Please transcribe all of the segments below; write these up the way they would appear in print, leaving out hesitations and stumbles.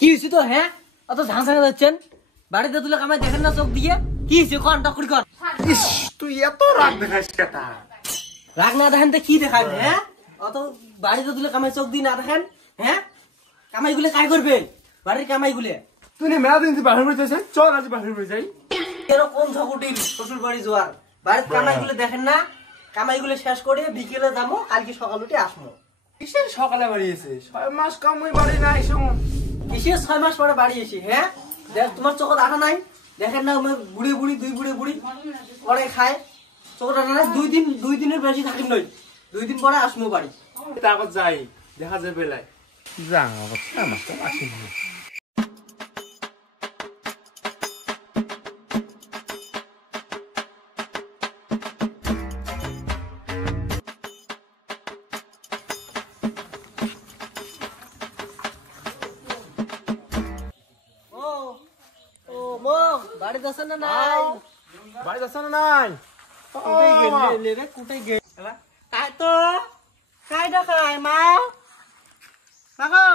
কি হয়েছে তো? হ্যাঁ, অত ঝাঁ ঝাঁ যাচ্ছেন বাড়িতে তুলে কামাই দেখেন না চোখ দিয়ে? কি হয়েছে কন টকরি কর। তুই এত রাগ দেখাস কেটা? রাগ না দেখেন তো কি দেখাবেন? হ্যাঁ, অত বাড়িতে তুলে কামাই চোখ দিয়ে না দেখেন? হ্যাঁ, কামাই গুলো কাই করবে? বাড়ির কামাই গুলে তুই মেলা দিন বাহির করে যাই, চল আজ বাহির করে যাই। এরকম ঝকুটির শ্বশুর বাড়ি জোয়ার, বাড়ির কামাই গুলো দেখেন না? কামাই গুলো শেষ করে বিকেলে যাবো, কালকে সকাল উঠে আসবো। কিসের সকালে বাড়িয়েছে? 6 মাস কামই বাড়ি নাই। কিসের 6 মাস পরে বাড়ি এসে? হ্যাঁ, দেখ তোমার চোখত আঠা নাই? দেখেন না বুড়ি বুড়ি দুই বুড়ি পরে খায়, চোখত আঠা নাই? 2 দিনের বেশি থাকিম নই, 2 দিন পরে আসবো বাড়ি। তারপর যাই দেখা যাবে বেলায় যা অবস্থা মাস্টার আসি না। বাড়িতে আছেন না নাই? বাড়িতে আছেন না নাই? কুটাই গে কাই তো কাই দেখায় মা মাগো।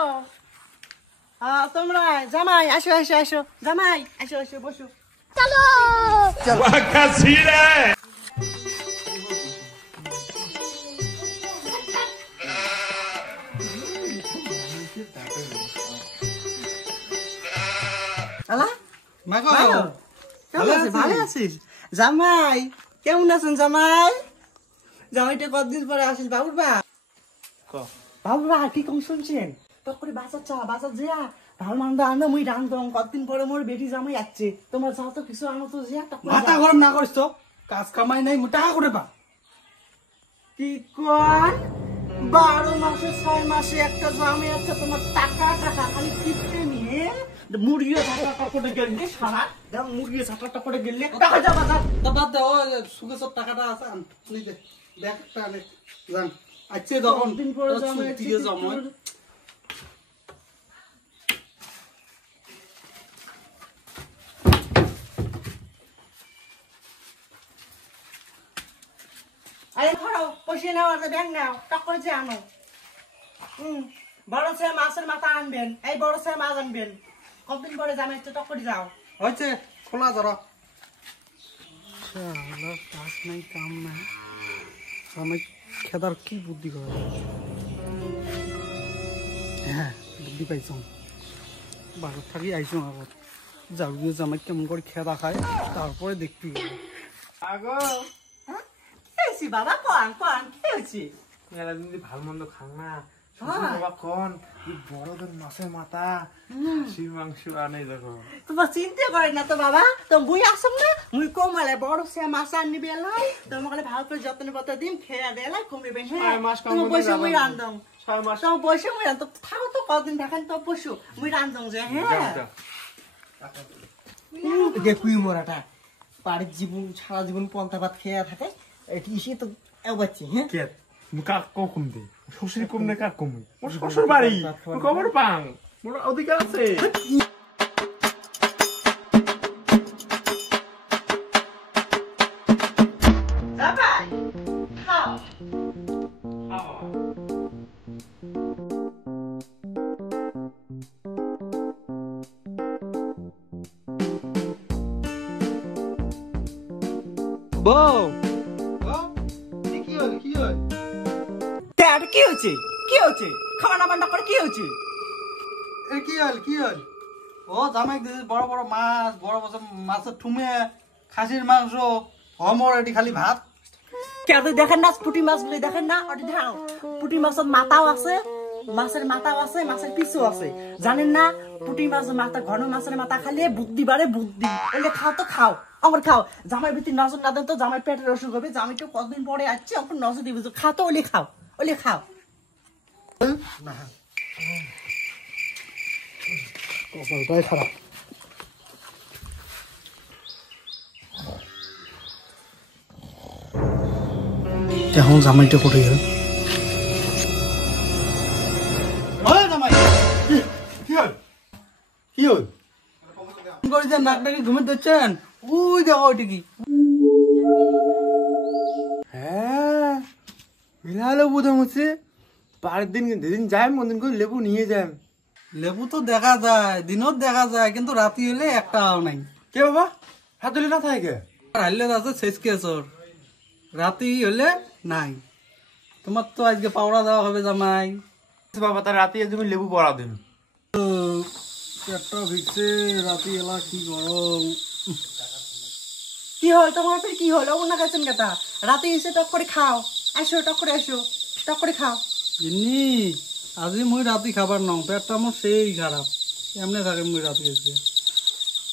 তোমরা জামাই আসো আসো আসো, জামাই আসো আসো বসো। চলো আলা মাগো, ভালো আছিস? জামাই কেমন আছেন? জামাই জামাইটা কতদিন পরে আসিস? বাবুর বা কি কম শুনছেন? তখন বাসার যা ভালো মন্দ আনো, মুই রান্ধম। কতদিন পরে মোর বেটি জামাই আসছে, তোমার যাও তো কিছু আনো তো। মাথা গরম না করিস তো, কাজ কামাই নাই, টাকা করে পা। কি কন? 12 মাসে 6 মাসে একটা জামাই আছে, তোমার টাকা টাকা খালি কিপটে নিয়ে মুরগিও ঝাঁটা টাপড়ে গেলে সারা দাম, মুরগিও ঝাঁটা টাপড়ে গেলে টাকা যাবা বাদ দে, ও সুখে সব টাকাটা আছে, তুই দে ব্যাগটা আনে জান। আচ্ছা তখন দিন পরে জামাই দিয়ে জমা আরে ধরো পয়সা নাও আর ব্যাংক নাও, টাকা করে যে আনো। বড় ছেলে মাছের মাথা আনবেন, এই বড় ছেলে মাছ আনবেন। কতদিন পরে জামাই তো টাকা করে যাও। হয়েছে খোলা ধরো। কাজ নাই কাম নাই, আমি খেদার কি বুদ্ধি করে। হ্যাঁ বুদ্ধি পাইছ, বাজার থাকি আইসো আগত যাবি জামাই কেমন করে খেদা খায়, তারপরে দেখবি। আগো কি বাবা কোন কোন কি হয়েছে? মেলা দিন ভাল মন্দ খাং না, বাবা কোন বড়দের মাছের মাথা খাসির মাংস আনে দেখো। তোমার চিন্তা করে না তো বাবা, তো মুই আসম না, মুই কমালে বড় সে মাছ আনি বেলাই তোমাকে ভালো করে যত্ন পত্র দিন খেয়া দেলাই কমিবে। হ্যাঁ তোমার বসে মুই রান্ধম, 6 মাস তোমার বসে মুই রান্ধম। থাকো তো কদিন থাকেন তো বসো, মুই রান্ধম যে। হ্যাঁ দেখুই মোরাটা বাড়ির জীবন সারা জীবন পন্থা ভাত খেয়া থাকে, এসে তো বাচ্চি। হ্যাঁ কাক কম দে, শ্বশুর কম না কাক কমে, ওর শ্বশুর বাড়ি খবর পাং, মোর অধিকার আছে। বউ কি হয়েছে? কি হয়েছে? খাওয়া না বান্না করে কি হয়েছে? কি হল? ও জামাই বড় বড় মাছ, বড় বড় মাছের ঠুমে, খাসির মাংস, হমর এটি খালি ভাত। কেন দেখেন না পুঁটি মাছ গুলো? দেখেন না পুঁটি মাছের মাথাও আছে, মাছের মাথাও আছে, মাছের পিছু আছে। জানেন না পুঁটি মাছের মাথা, ঘন মাছের মাথা খালি বুদ্ধি বাড়ে বুদ্ধি। ওলে খাও তো খাও, আমার খাও। জামাই ভিতরে নজর না দেন তো জামাই পেটের অসুখ হবে। জামাই তো কতদিন পরে আসছে, এখন নজর দিবে। খাও তো, ওলে খাও, ওলে খাও। কপালটাই খারাপ। এখন জামাইটা কোথায় গেল? কি হল? নাক ডাকি ঘুমে দিচ্ছেন? ওই দেখো ওইটা কি সেরা লেবু দাম হচ্ছে বারের দিন যেদিন যাই মন্দির করে লেবু নিয়ে যাই। লেবু তো দেখা যায়, দিনত দেখা যায়, কিন্তু রাতি হলে একটাও নাই। কে বাবা হাত ধরে না থাকে হারলে আছে শেষ কেসর, রাতি হলে নাই। তোমার তো আজকে পাওড়া দেওয়া হবে জামাই। বাবা তার রাতে তুমি লেবু পড়া দিন। পেটটা ভিজছে, রাতি এলা কি গরম। কি হল তোমার ফের কি হলো ওনা গেছেন কেটা রাতে এসে টক করে খাও, আসো টক করে আসো, টক করে খাও। ইনি আজি মুই রাতি খাবার নাও, পেটটা মোর সেই খারাপ, এমনি থাকে মুই রাতি আজকে।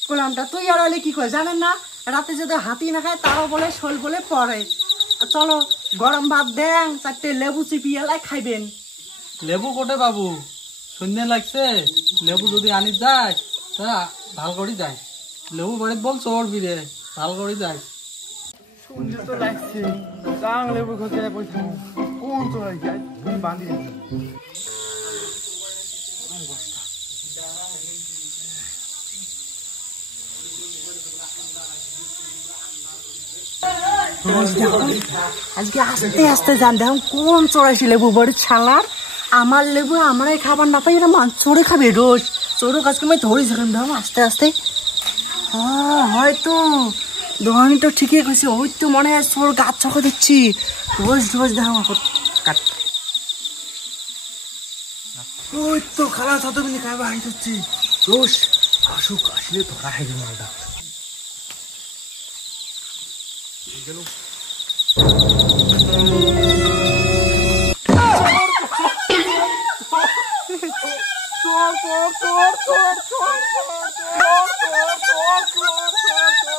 গোলামটা তুই আর হলে কি করে জানেন না, রাতে যদি হাতি না খায় তারও বলে শোল বলে পরে। চলো গরম ভাত দেন, 4টে লেবু চিপিয়ে এলাই খাইবেন। লেবু কোটে বাবু, সন্ধ্যে লাগছে, লেবু যদি আনি যায় তা ভাল করে যায়। লেবু বাড়িত বল চোর বিরে ভাল করে যায়। সন্ধ্যে তো লাগছে, চাং লেবু খোঁজে পয়সা কোন চলে যায় তুমি বাঁধি আজকে আস্তে আস্তে যান, দেখুন কোন চড়াইছি লেবু বড়ি ছালার। আমার লেবু আমরাই খাবার না পাই, এরা চড়ে খাবে রোজ। চড়ুক আজকে আমি ধরি থাকেন, দেখুন আস্তে আস্তে। হ্যাঁ হয়তো দোকানি তো ঠিকই কইছে, ওই তো মনে হয় চোর গাছ চকে দিচ্ছি রোজ রোজ। দেখুন কাট ওই তো খালা ছাত্র মিনি খাবার হাই যাচ্ছি রোজ আসুক, আসলে ধরা খাইবে মালটা।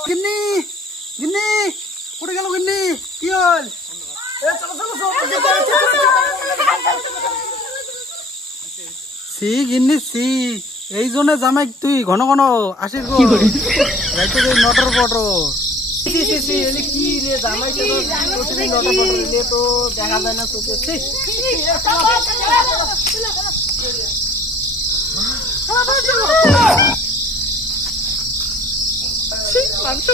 গিন্নি গিন্নি কোটে গেল গিন্নি, কি হল? সি গিন্নি সি, এই জন্য জামাই তুই ঘন ঘন আসিস গো, রাইতে নটর পটর। কি রে জামাই তো দেখা যায় না তোকে। মাংস